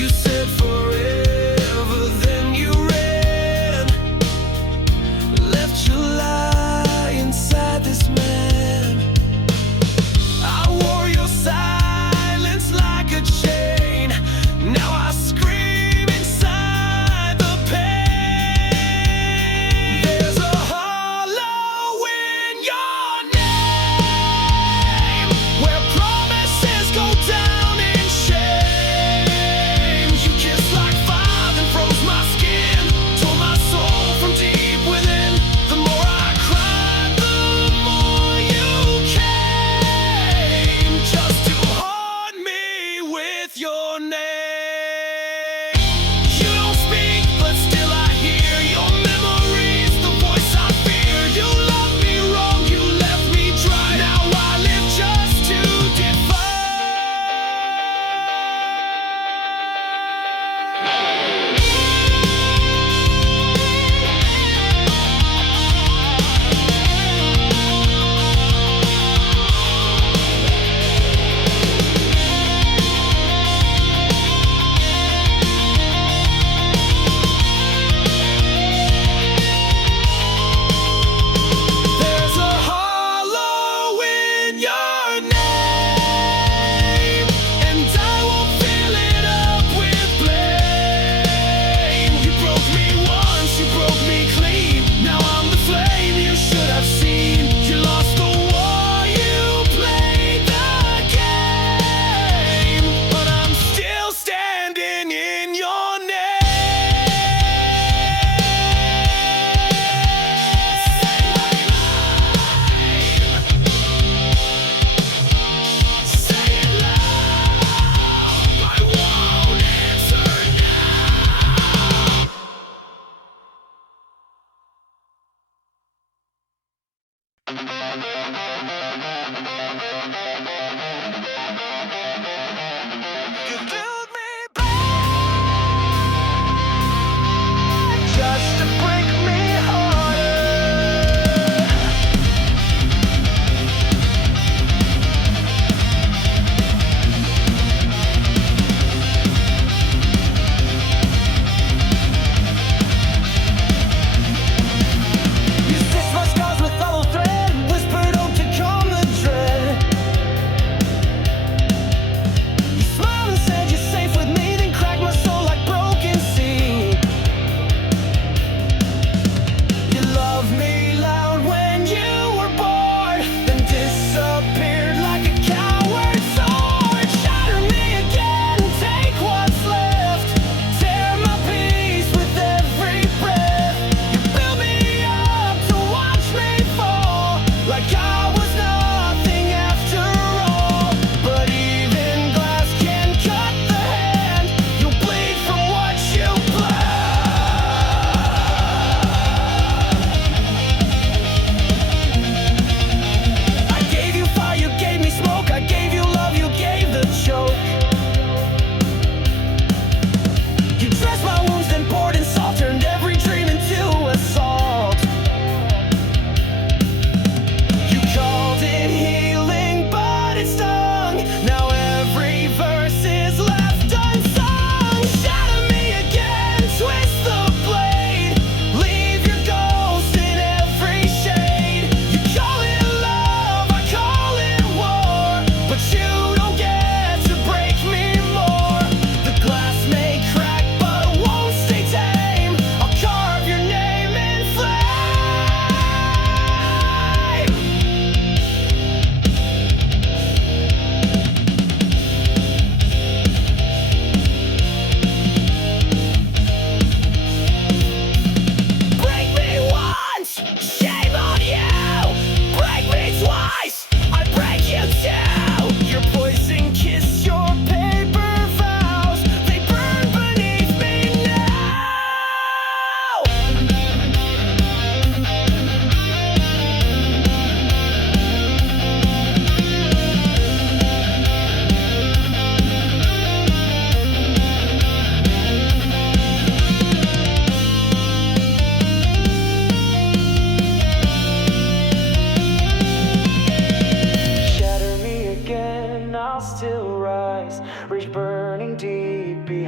You said forever, then you ran, left your lie inside this man. I wore your silence like a chain. Now I scream inside the pain. There's a hollow in your name, where promises go down in shame. You kissed like fire and froze my skin, tore my soul from deep within. The more I cried, the more you came, just to haunt me with your name. You don't speak, but still I hear your memories, the voice I fear. You loved me wrong, you left me dry. Now I live just to defy.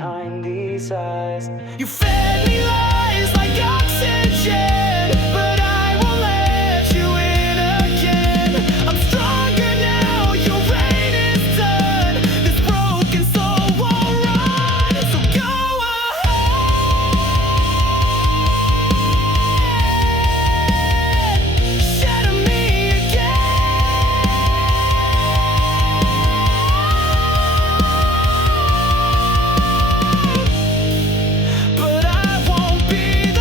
behind these eyes. You fed me lies like oxygen, but I won't let you in again. I'm stronger now, your reign is done. This broken soul won't run, so go ahead, shatter me again. But I won't be the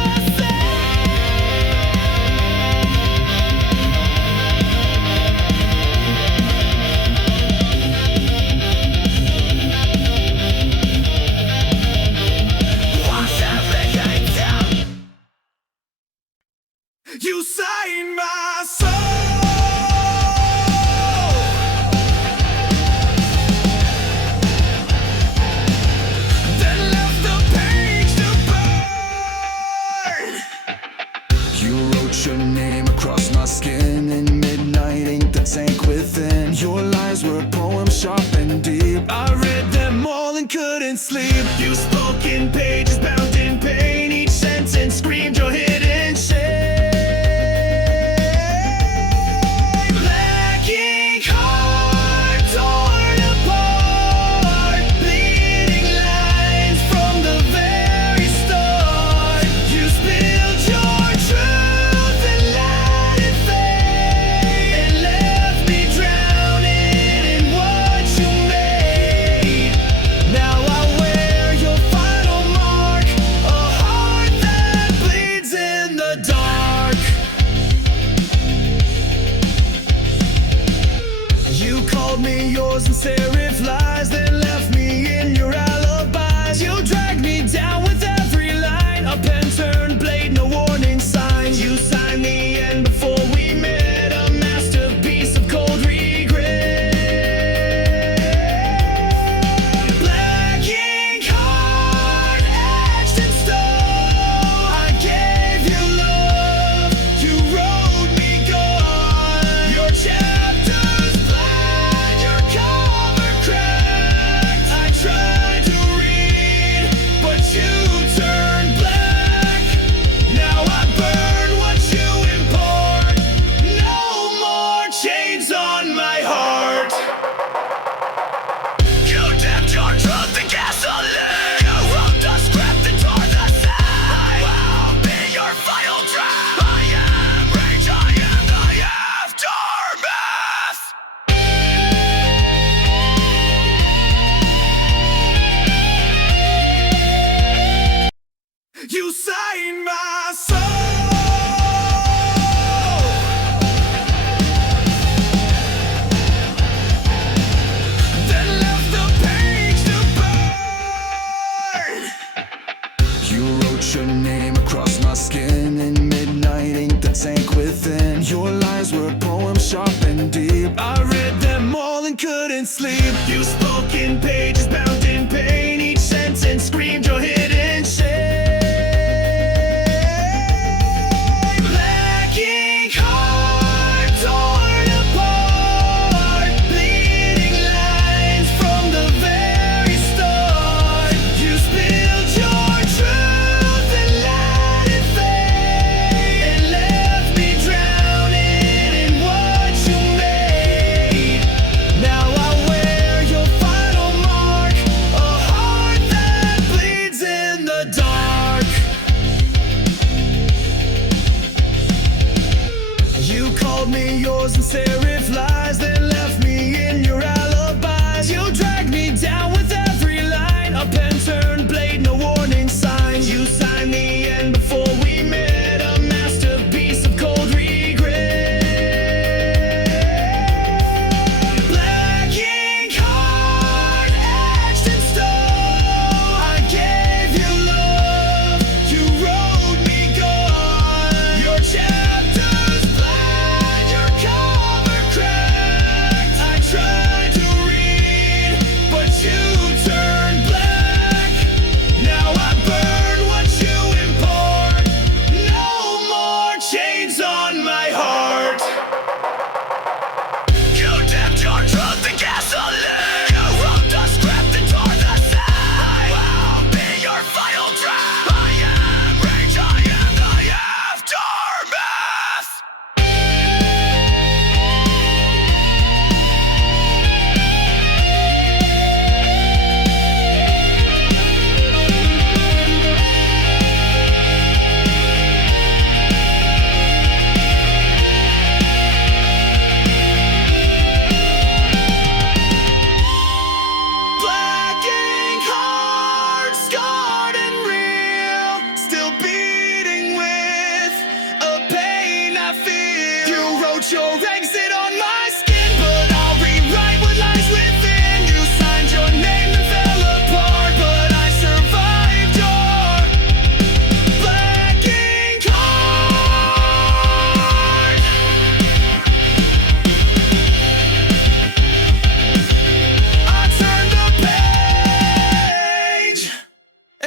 Wash everything down. You saved my soul, then left the page to burn. You wrote your name across my skin in midnight ink that sank within. Your lies were poems sharp and deep. I read them all and couldn't sleep. You spoke in pages bound in pain. Each sentence screamed your hidden shame. Black ink heart torn apart, bleeding lines from the very start. You spilled your truth and let it fade, and left me drowning in what you made. Now I wear your final mark, a heart that bleeds in the dark. You called me yours in serif lies, then left me in your alibis. You dragged me down with every line, a pen turned blade, no warning signs. You signed the end before we met, a masterpiece of cold regret. Black ink heart etched in stone. I gave you love, you wrote me gone. Your chapters blank, your cover cracked. I tried to read, but you turned black. Now I burn what you import. No more chains on my heart. You dipped your truth in gasoline. You wrote the script and tore the side. I'll be your final draft. I am rage, I am the aftermath. You saved my soul, then left the page to burn. You wrote your name across my skin in midnight ink that sank within. Your lies were poems sharp and deep. I read them all and couldn't sleep. You spoke in pages bound in pain. Each sentence screamed your hidden shame. Black ink heart torn apart, bleeding lines from the very start. You spilled your truth and let it fade, and left me drowning in what you made. Now I wear your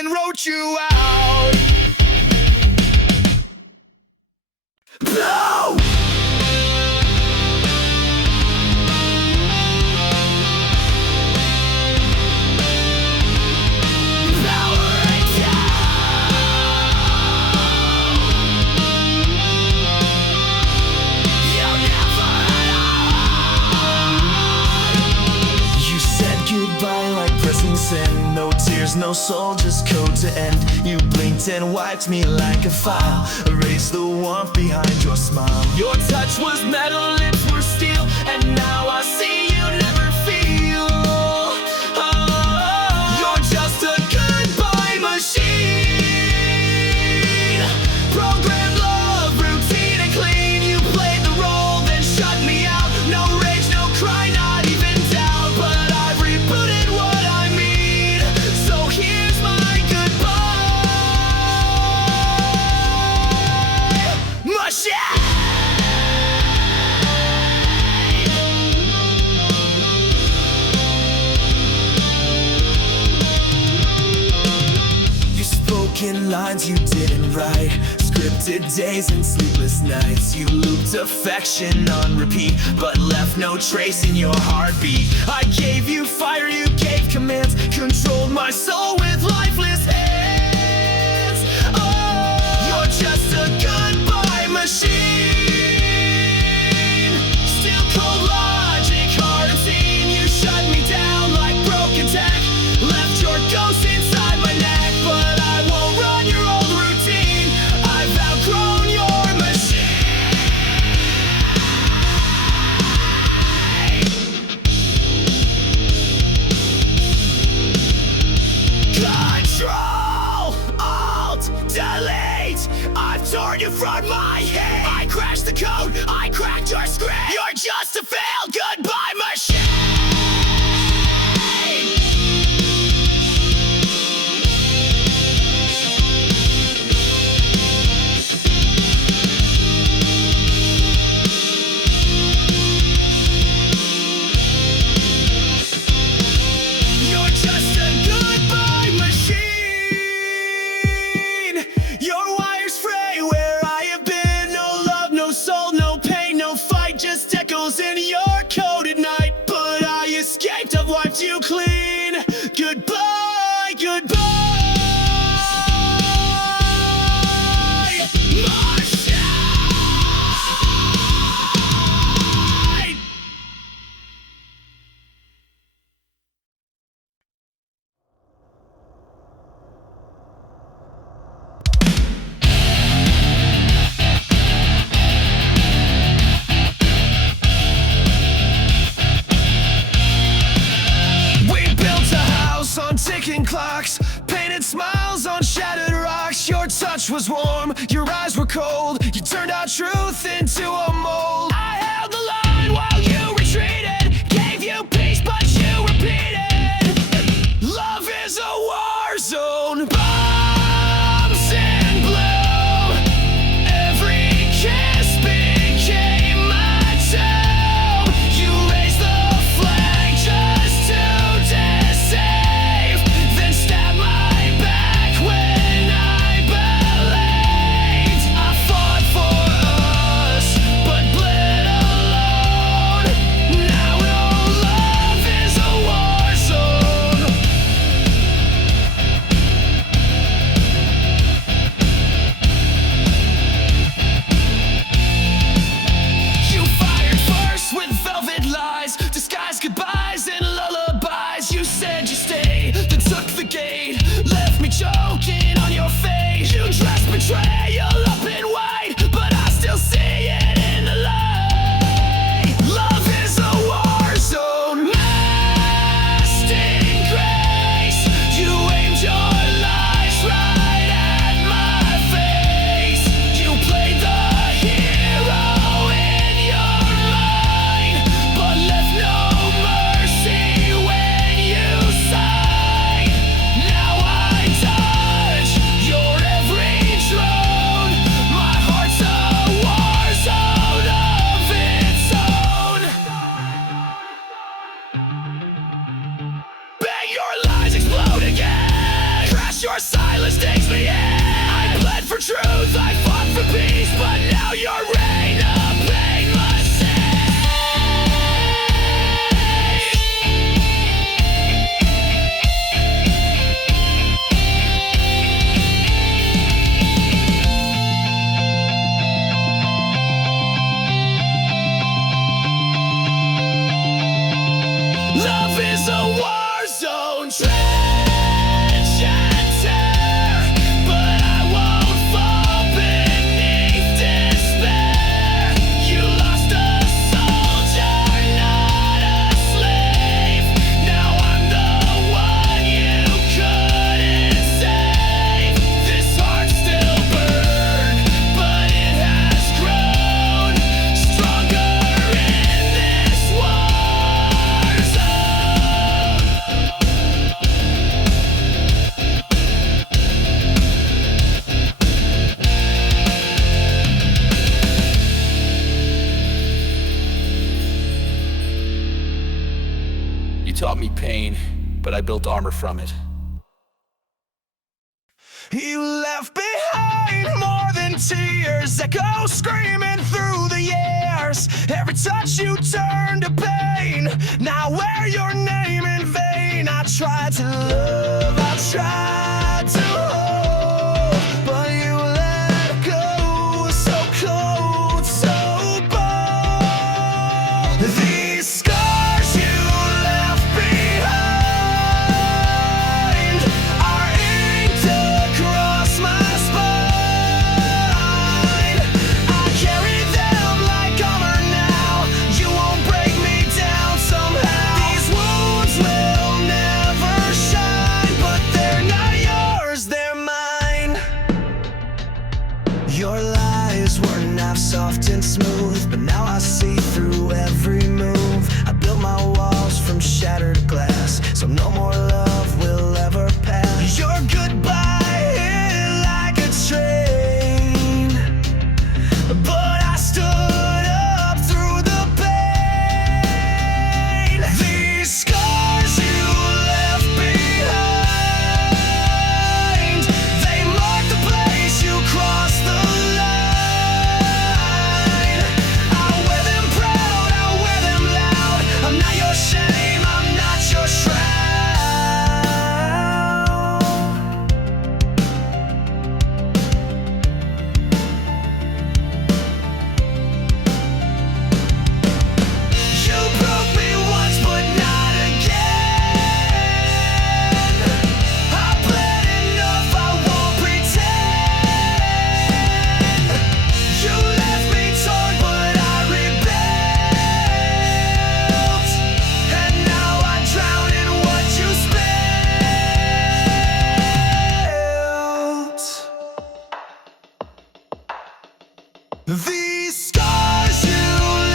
and wrote you out. Blow! Goodbye like pressing send. No tears, no soul, just code to end. You blinked and wiped me like a file. Erased the warmth behind your smile. Your touch was metal, lips were steel. And now I see you never feel. Oh, you're just a goodbye machine. Programmed love, routine and clean. You played the role, then shut me out. No rage, no cry, not even doubt. But I've rebooted what I mean. So here's my goodbye machine. In lines you didn't write, scripted days and sleepless nights. You looped affection on repeat, but left no trace in your heartbeat. I gave you fire, you gave commands, controlled my soul with lifeless hands. Oh, you're just a goodbye machine. Still cold logic, hard unseen. You shut me down like broken tech. Left your ghost inside my neck, but I won't run your old routine. I've outgrown your machine. Control, Alt, Delete. I've torn you from my head. I crashed the code, I cracked your script. You're just a failed goodbye machine. Just echoes in your code at night, but I escaped, I've wiped you clean. Goodbye, goodbye machine. Ticking clocks, painted smiles on shattered rocks. Your touch was warm, your eyes were cold. You turned our truth into a mold. I held the line while you retreated, gave you peace but you repeated. Love is a war zone, bombs in blue. Every kiss became my tomb. You raised the flag just to deceive. Stab my back when I believed. I fought for us, but bled alone. Now no love is a war zone. but I built armor from it. You left behind more than tears, echo screaming through the years. Every touch you turned to pain. Now wear your name in vain. I tried to love, I tried to hold, but you let go, so cold, so bold. These scars you left behind are inked across my spine. I carry them like armor now. You won't break me down somehow. These wounds will never shine, but they're not yours, they're mine. Your lies were not soft and smooth, but now I see through every move. I built my walls from shattered glass, so no more love will ever pass. Your goodbye hit like a train, but I stood up through the pain. These scars you left behind, they mark the place you crossed the line. I wear them proud, I wear them loud. I'm not your shame, I'm not your shroud. You broke me once, but not again. I bled enough, I won't pretend. You left me torn, but I rebuilt, and now I drown in what you spilled. These scars you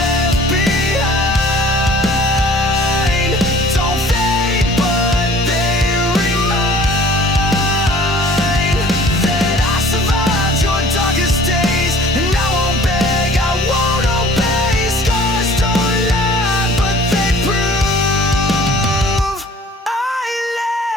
left behind don't fade, but they remind that I survived your darkest days, and I won't beg, I won't obey. Scars don't lie, but they prove I live.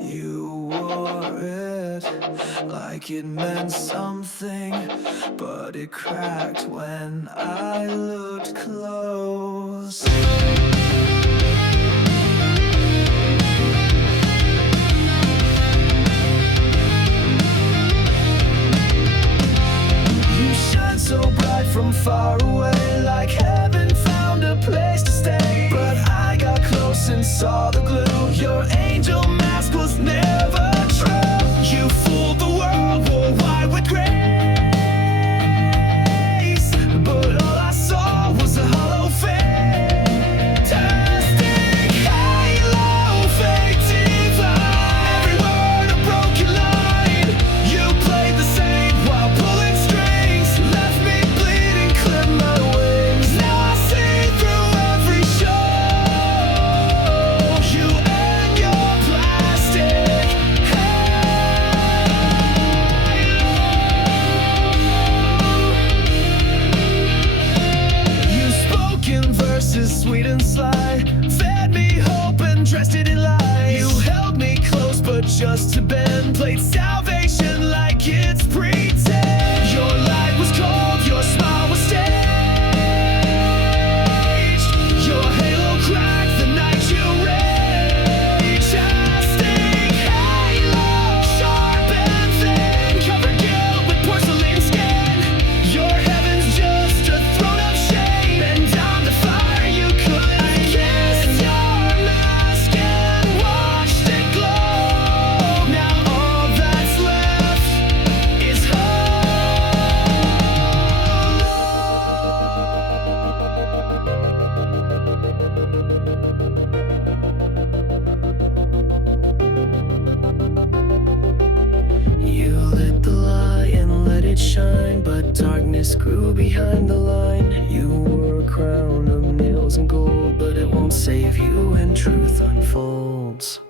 You wore it like it meant something, but it cracked when I looked close. You shine so bright from far away, like heaven found a place to stay. But I got close and saw the glue. Your angel mask was never true. You fooled the world, wore white with grace, but all I saw was a hollow fantastic halo, fake divine. Every word a broken line. You played the same while pulling strings, left me bleeding, clipped my wings. Now I see through every show. You shine, but darkness grew behind the line. You wore a crown of nails and gold, but it won't save you when truth unfolds.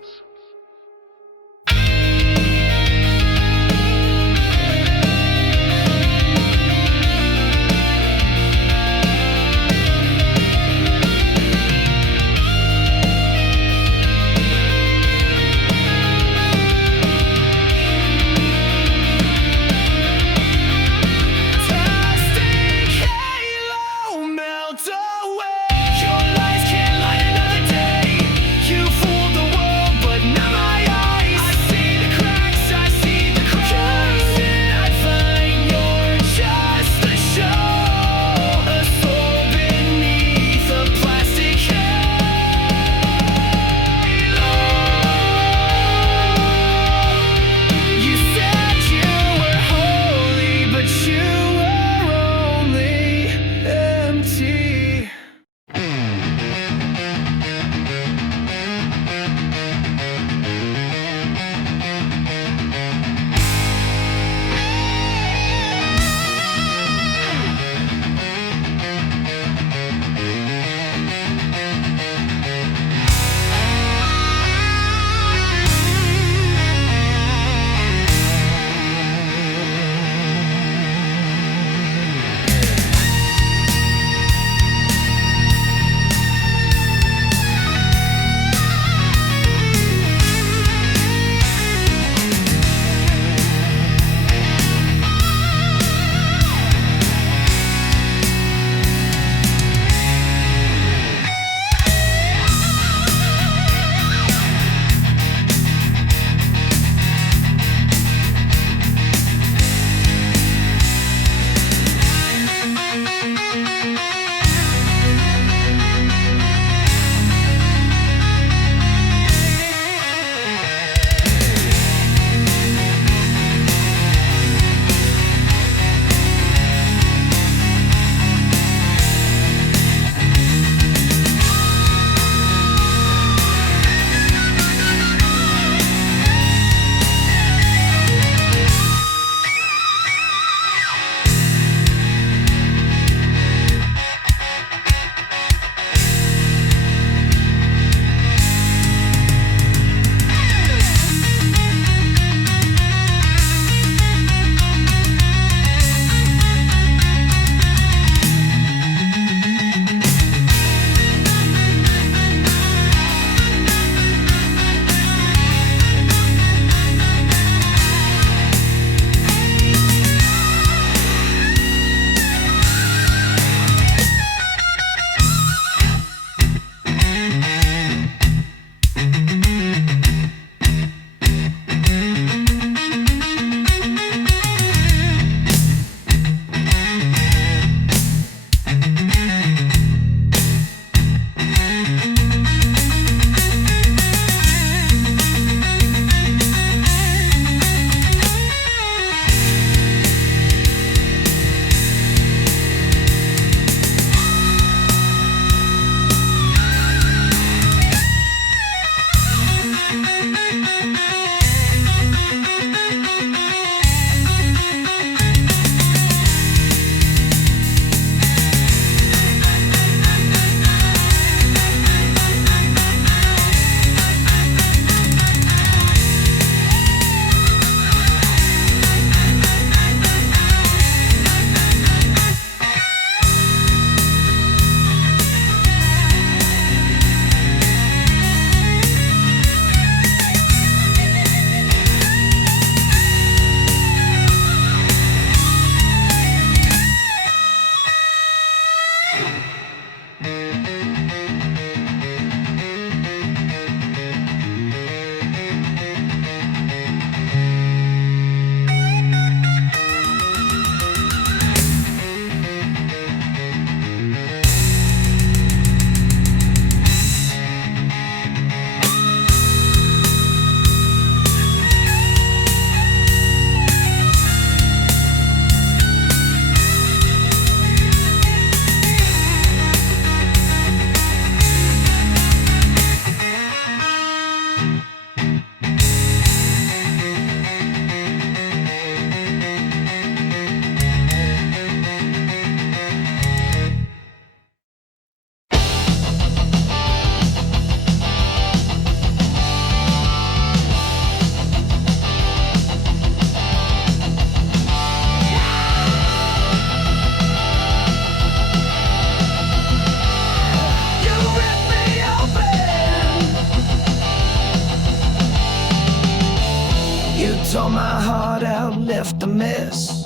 chest,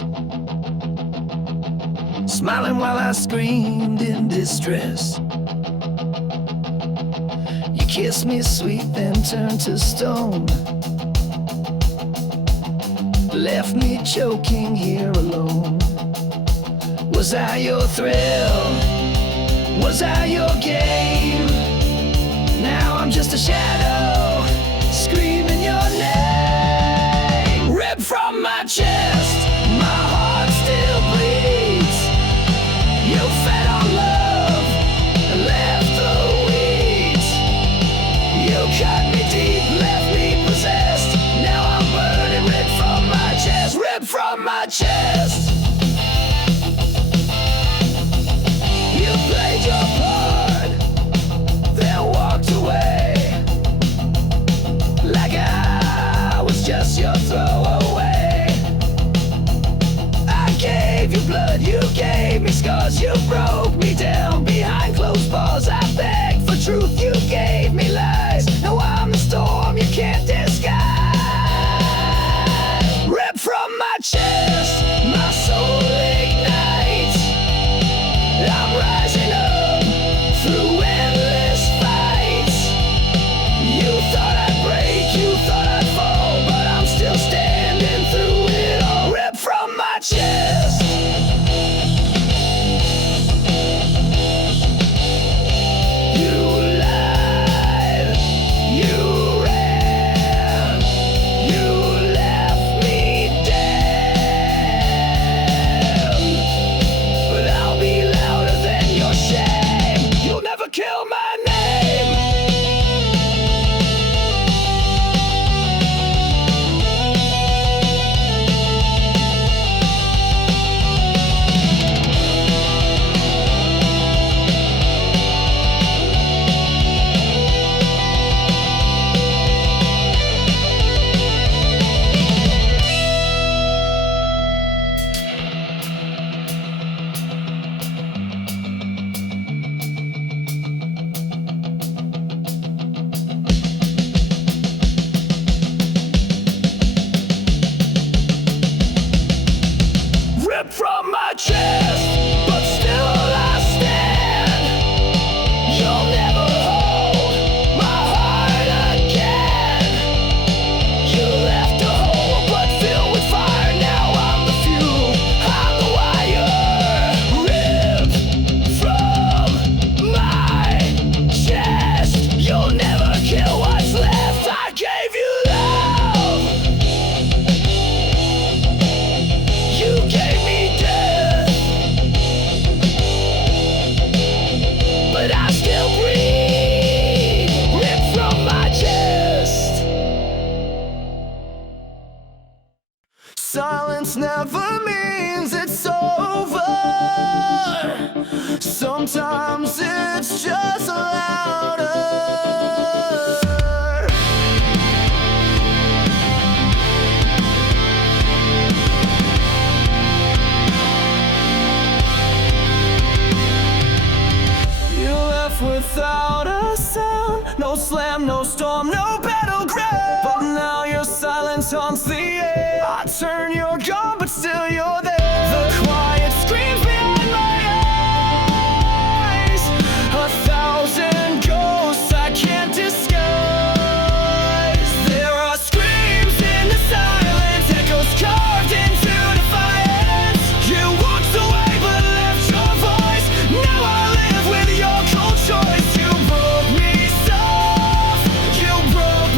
smiling while I screamed in distress. You kissed me sweet, then turned to stone, left me choking here alone. Was I your thrill? Was I your game? Now I'm just a shadow, screaming your name. Ripped from my chest, my heart still bleeds. You fed on love and left the weeds. You cut me deep, left me possessed. Now I'm burning, ripped from my chest, ripped from my chest. You played your part, then walked away, like I was just your throwaway. I gave you blood, you gave me scars, you broke me down behind closed bars. I begged for truth, you gave me lies. Now I'm the storm you can't disguise. Ripped from my chest, my soul ignites. I'm rising up through endless fights. You thought I'd break, you thought I'd fall, but I'm still standing through it all. Ripped from my chest. You lied, you ran, you left me dead. But I'll be louder than your shame. You'll never kill my name. Ripped from my chest, but still I stand. You'll never hold my heart again. You left a hole but filled with fire. Now I'm the fuel, I'm the wire. Ripped from my chest. You'll never kill what's left. I gave you love, you gave me death, but I still breathe. Ripped from my chest. Silence never means it's over. Sometimes it's just louder. You left without a sound, no slam, no storm, no battleground. But now your silence haunts the air. I turn, you're gone, but still you're there. The quiet screams behind my eyes, 1,000 ghosts I can't disguise. There are screams in the silence, echoes carved into defiance. You walked away but left your voice. Now I live with your cold choice. You broke me soft, you broke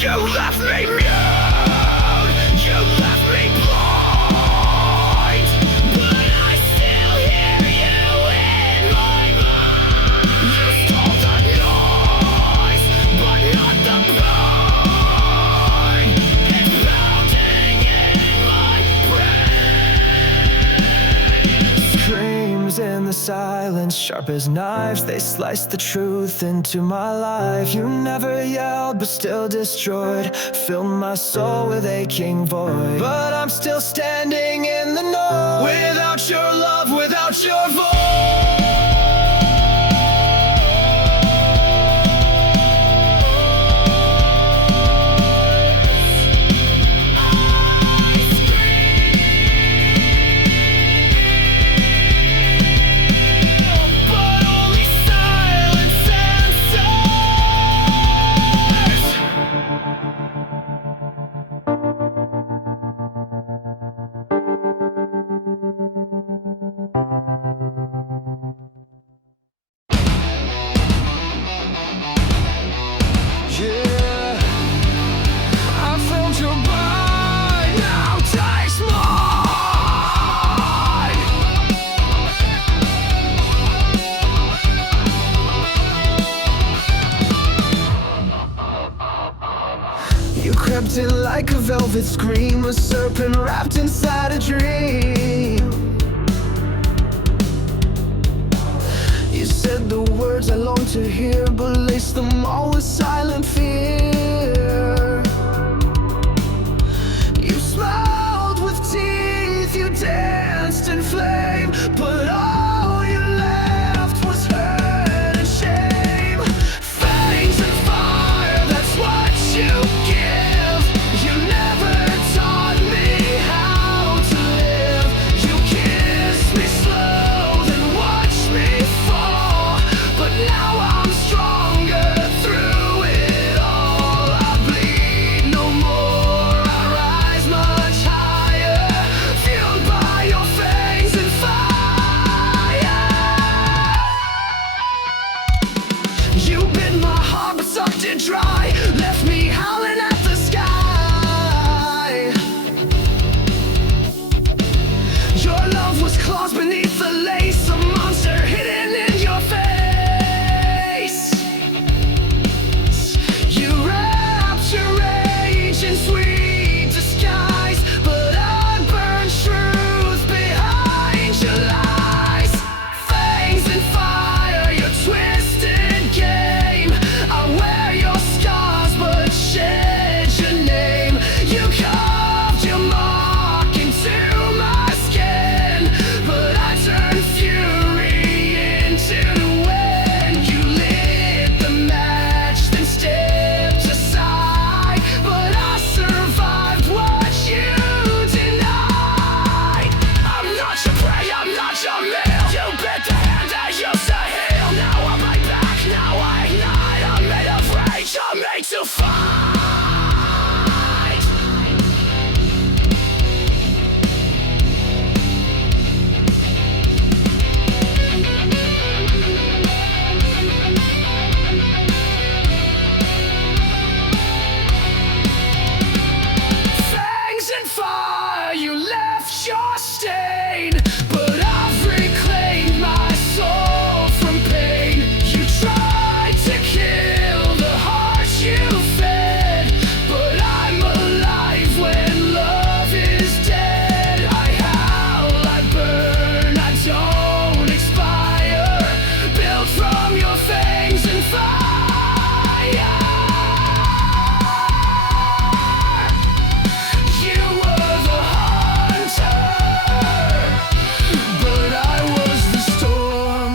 You left me mute, you left me blind, but I still hear you in my mind. You stole the noise, but not the pain. It's pounding in my brain. Screams in the silence, sharp as knives, they slice the truth into my life. You never yelled, but still destroyed, filled my soul with aching void. But I'm still standing in the noise, without your love, without your voice. You crept in like a velvet scream, a serpent wrapped inside a dream. You said the words I long to hear, but laced them all with silent fear. You smiled with teeth, you danced in flame, but all you left was hurt and shame. Fangs and fire, that's what you give. You never taught me how to live. You kissed me slow, then watched me fall, but now I'm stronger through it all. I bleed no more, I rise much higher, fueled by your fangs and fire. You bit my heart but sucked it dry, left me howling at the sky. Your love was claws beneath the lace, a monster hidden in your face. You wrapped your rage in sweet disguise, but I burned truth behind your lies. Fangs and fire, your twisted game. I wear your scars but shed your name. You carved your mark into my skin, but I turned fury into the wind. You lit the match, then stepped aside, but I survived what you denied. I'm not your prey, I'm not your meal. You bit the hand that used to heal. Now I bite back, now I ignite. I'm made of rage, I'm made to fight. Fangs and fire, you left your stain, but I've reclaimed my soul from pain. You tried to kill the heart you fed, but I'm alive when love is dead. I howl, I burn, I don't expire, built from your fangs and fire. You were the hunter, but I was the storm.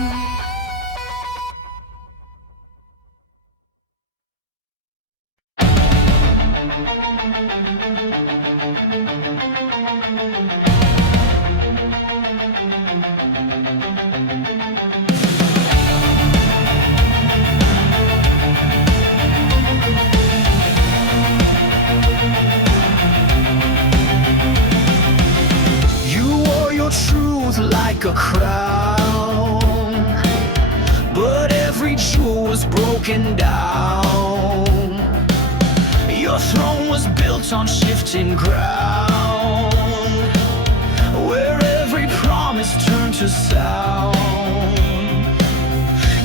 You wore your truth like a crown, but every jewel was broken down. Your Your throne was built on shifting ground, where every promise turned to sound.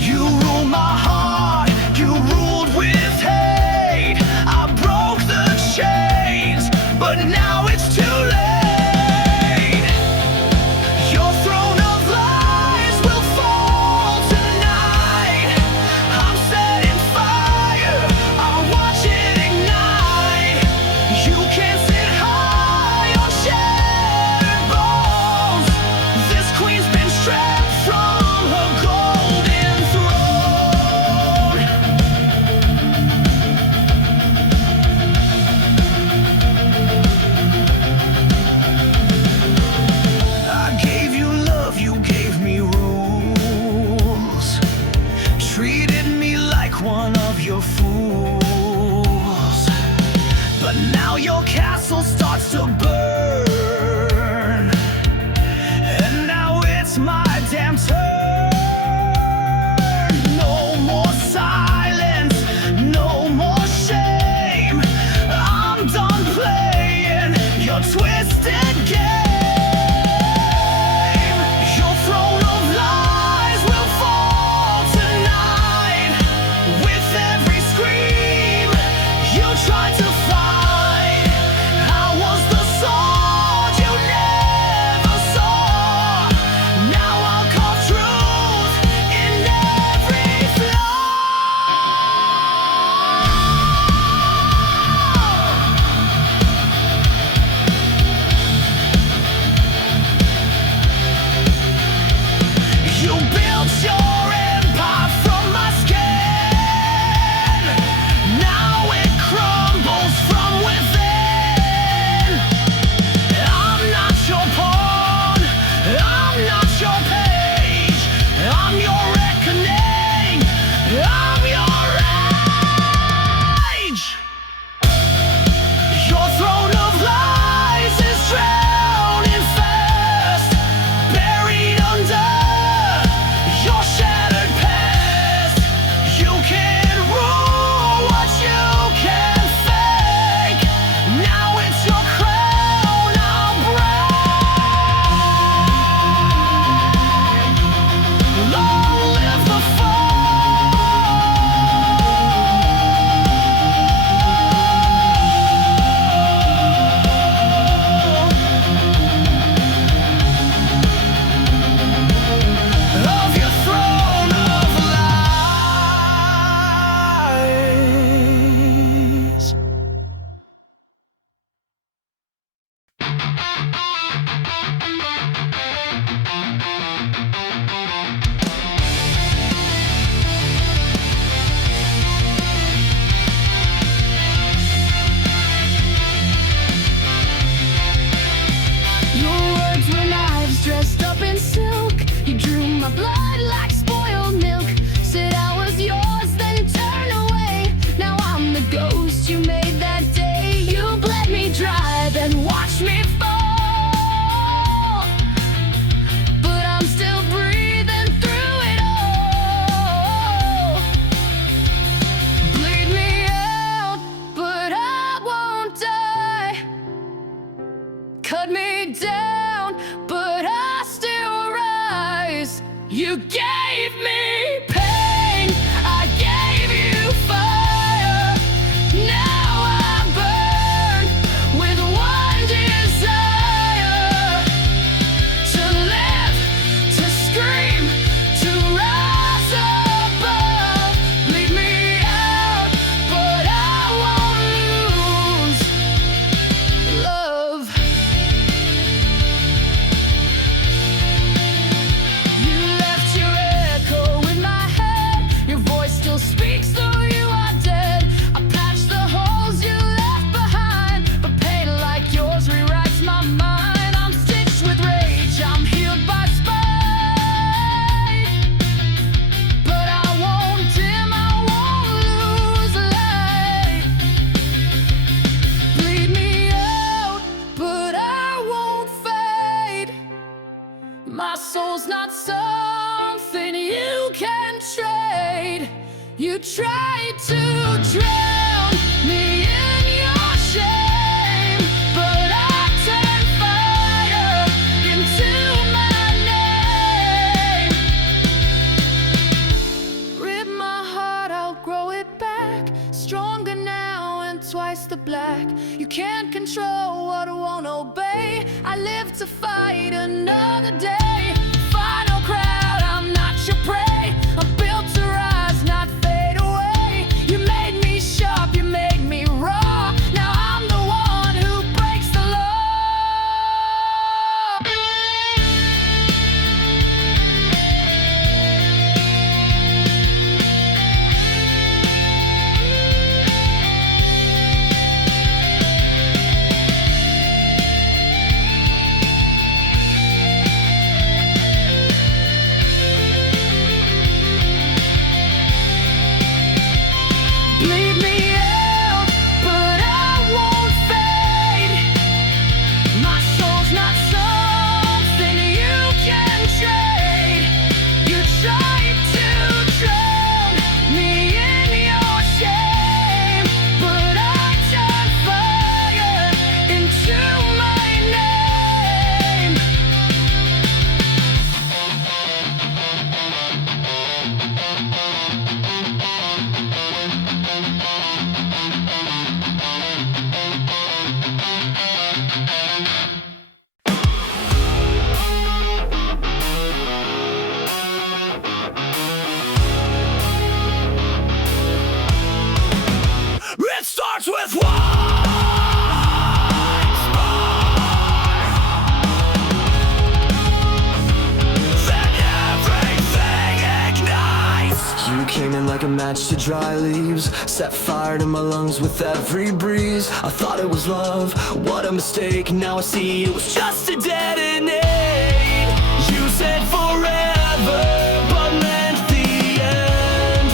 You ruled my heart, you ruled with hate. I broke the chains, but now it's too late. Your throne of lies will fall tonight. I'm setting fire, I'll watch it ignite. You can't sit high on shattered bones. This queen's been stripped from her golden throne. I gave you love, you gave me rules. Treated me like one of your fools. But now your castle starts to burn, and now it's my damn turn. No more silence, no more shame. I'm done playing your twisted game. Your throne of lies will fall tonight. With every scream you tried to fight, I was the sword you never saw. Now I'll call truth in every flaw. You built your empire from my skin. Now it crumbles from within. I'm not your pawn, I'm not your page. I'm your reckoning, I'm your rage. Your throne of lies is drowning fast, buried under your shattered past. You can't rule what you can fake. Now it's your crown I'll break. Long live the of your throne of lies. Your words were knives dressed up in silk. You drew my blood like spoiled milk. Said I was yours, then turned away. Now I'm the ghost you made that day. You bled me dry, then watched me fall. But I'm still breathing through it all. Bleed me out, but I won't die. Cut me down, but I still rise. You gave me pain, I gave you fire. Now I burn with one desire: to live, to scream, to rise above. Bleed me out, but I won't lose love. You left your echo in my head. Your voice still speaks, though you are dead. I patched the holes you left behind, but pain like yours rewrites my mind. I'm stitched with rage, I'm healed by spite. But I won't dim, I won't lose light. Bleed me out, but I won't fade. My soul's not something you can trade. You tried to drown me in your twice the black. You can't control what won't obey. I live to fight another day. Final crowd, I'm not your prey. I'm built to rise, not fade away. You made me sharp, you made me raw. Now I'm the one who breaks the law. Bleed me out, but I won't fade. My soul's not something you can trade. You tried to drown me in your shame, but I turned fire into my name. It starts with one then everything ignites. You came in like a match to dry leaves, set fire to my lungs with every breeze. I thought it was love, what a mistake. Now I see it was just a detonate. You said forever, but meant the end.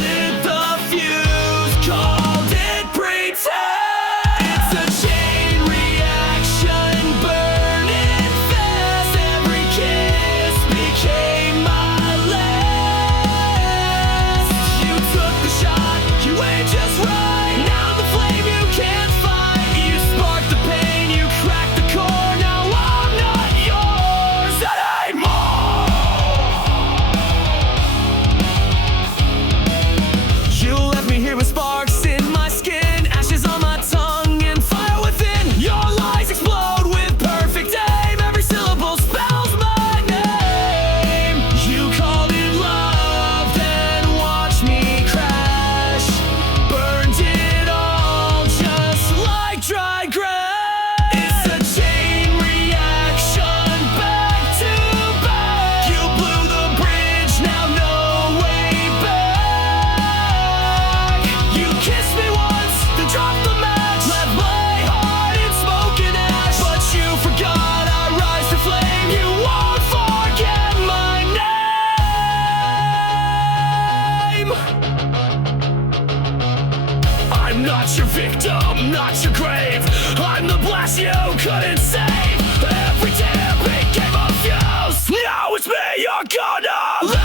Lit the fuse, called it pretend. It's a chain reaction, burning fast. Every kiss became my last. You took the shot, you aimed just right. Now the flame you can't fight. You sparked the pain, you cracked the core. Now I'm not yours anymore. You left me here with sparks in my skin, ashes on my tongue, and fire within. Your lies explode with perfect aim. Every syllable spells my name. You called it love, then watched me crash. Burned it all just like dry grass. It's a chain reaction, back to back. You blew the bridge, now no way back. You kissed me once, then dropped the match. Left my heart in smoke and ash. But you forgot I rise to flame. You won't forget my name. I'm not your victim, not your grave. I'm the blast you couldn't save. Every tear became a fuse. Now it's me you're gonna lose.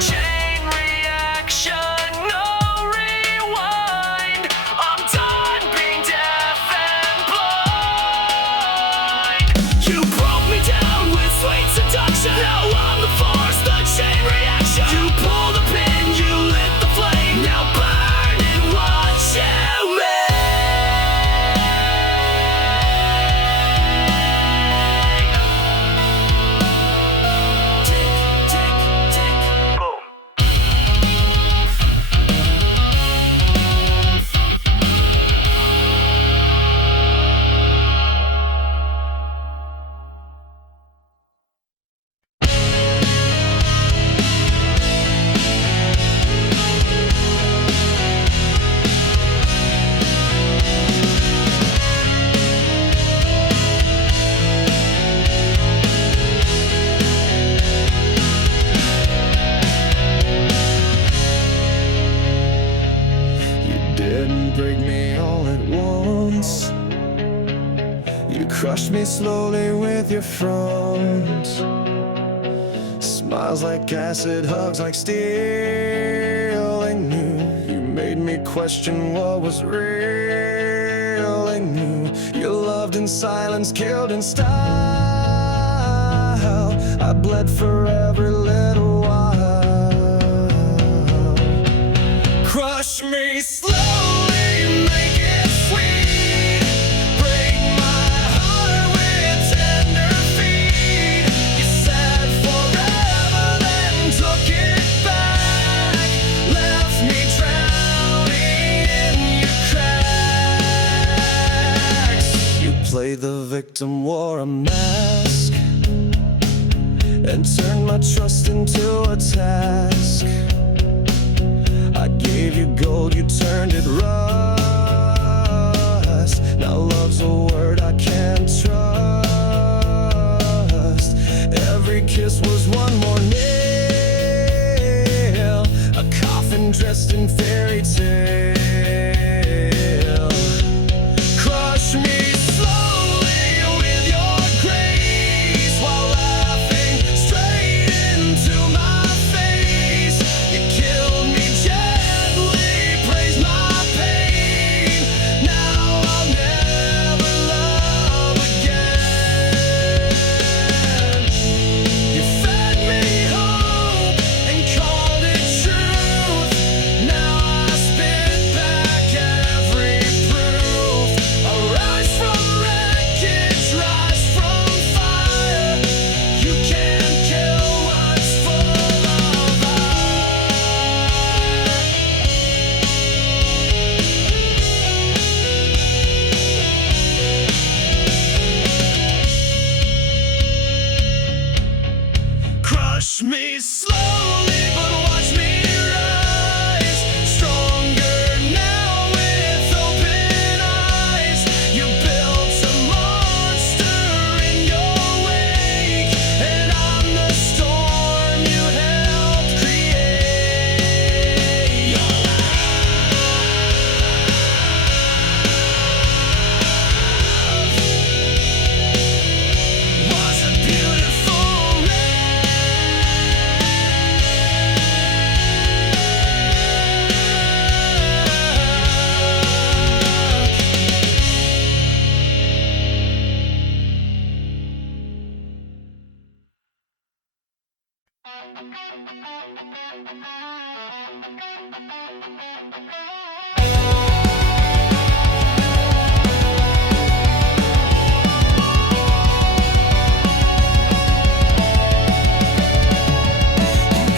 Chain reaction, no rewind. I'm done being deaf and blind. You broke me down with sweet seduction. Now I'm the force, the chain reaction. You pull the pin, you lit the flame. Now burn and watch you Tick, tick, tick, boom. break me all at once. You crushed me slowly with your front. Smiles like acid, hugs like steel. They knew you made me question what was real. They knew you loved in silence, killed in style. I bled for every little while. Crush me slowly, make it sweet. Break my heart with tender feet. You said forever, then took it back. Left me drowning in your cracks. You played the victim, wore a mask, and turned my trust into a task. I gave you gold, you turned it rust. Now love's a word I can't trust. Every kiss was one more nail, a coffin dressed in fairy tale. Crush me slowly with your grace, while laughing straight into my face. You killed me gently, praised my pain. Now I'll never love again. You fed me hope and called it truth. Now I spit back every proof. I rise from wreckage, rise from fire. You can't kill what's full of Crush me slowly, but watch me rise. Stronger now with open eyes. You built a monster in your wake, and I'm the storm you helped create. Your love was a beautiful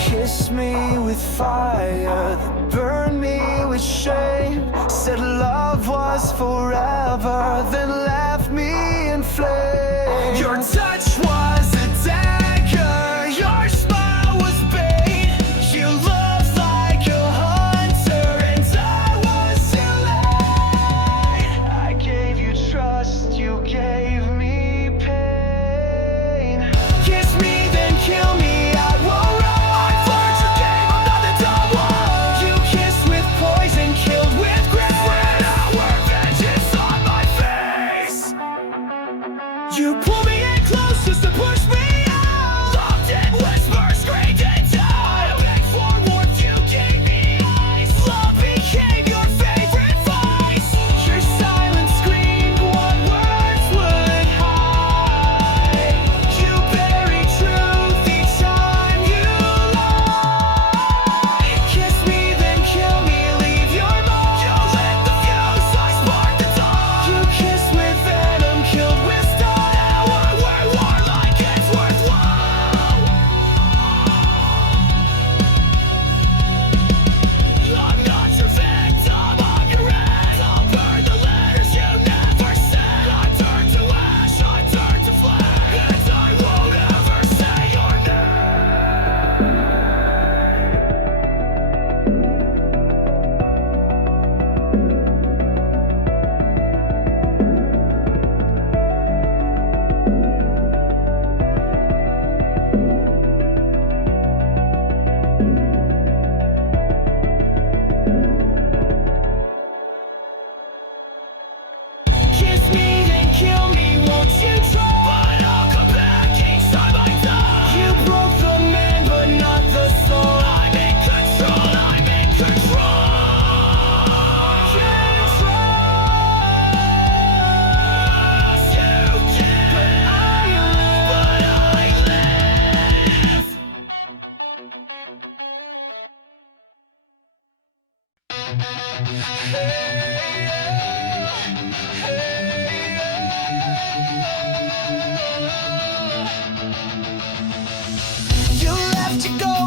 Kiss me with fire, that burned me with shame. Said love was forever, then left me in flames. Your touch was a dagger, your smile was bait. You looked like a hunter, and I was too late. I gave you trust, you gave me pain. Kiss me, then kill me. I won't run. I've learned your game, I'm not the dumb one. You kissed with poison, killed with grace. When our vengeance on my face. You left to go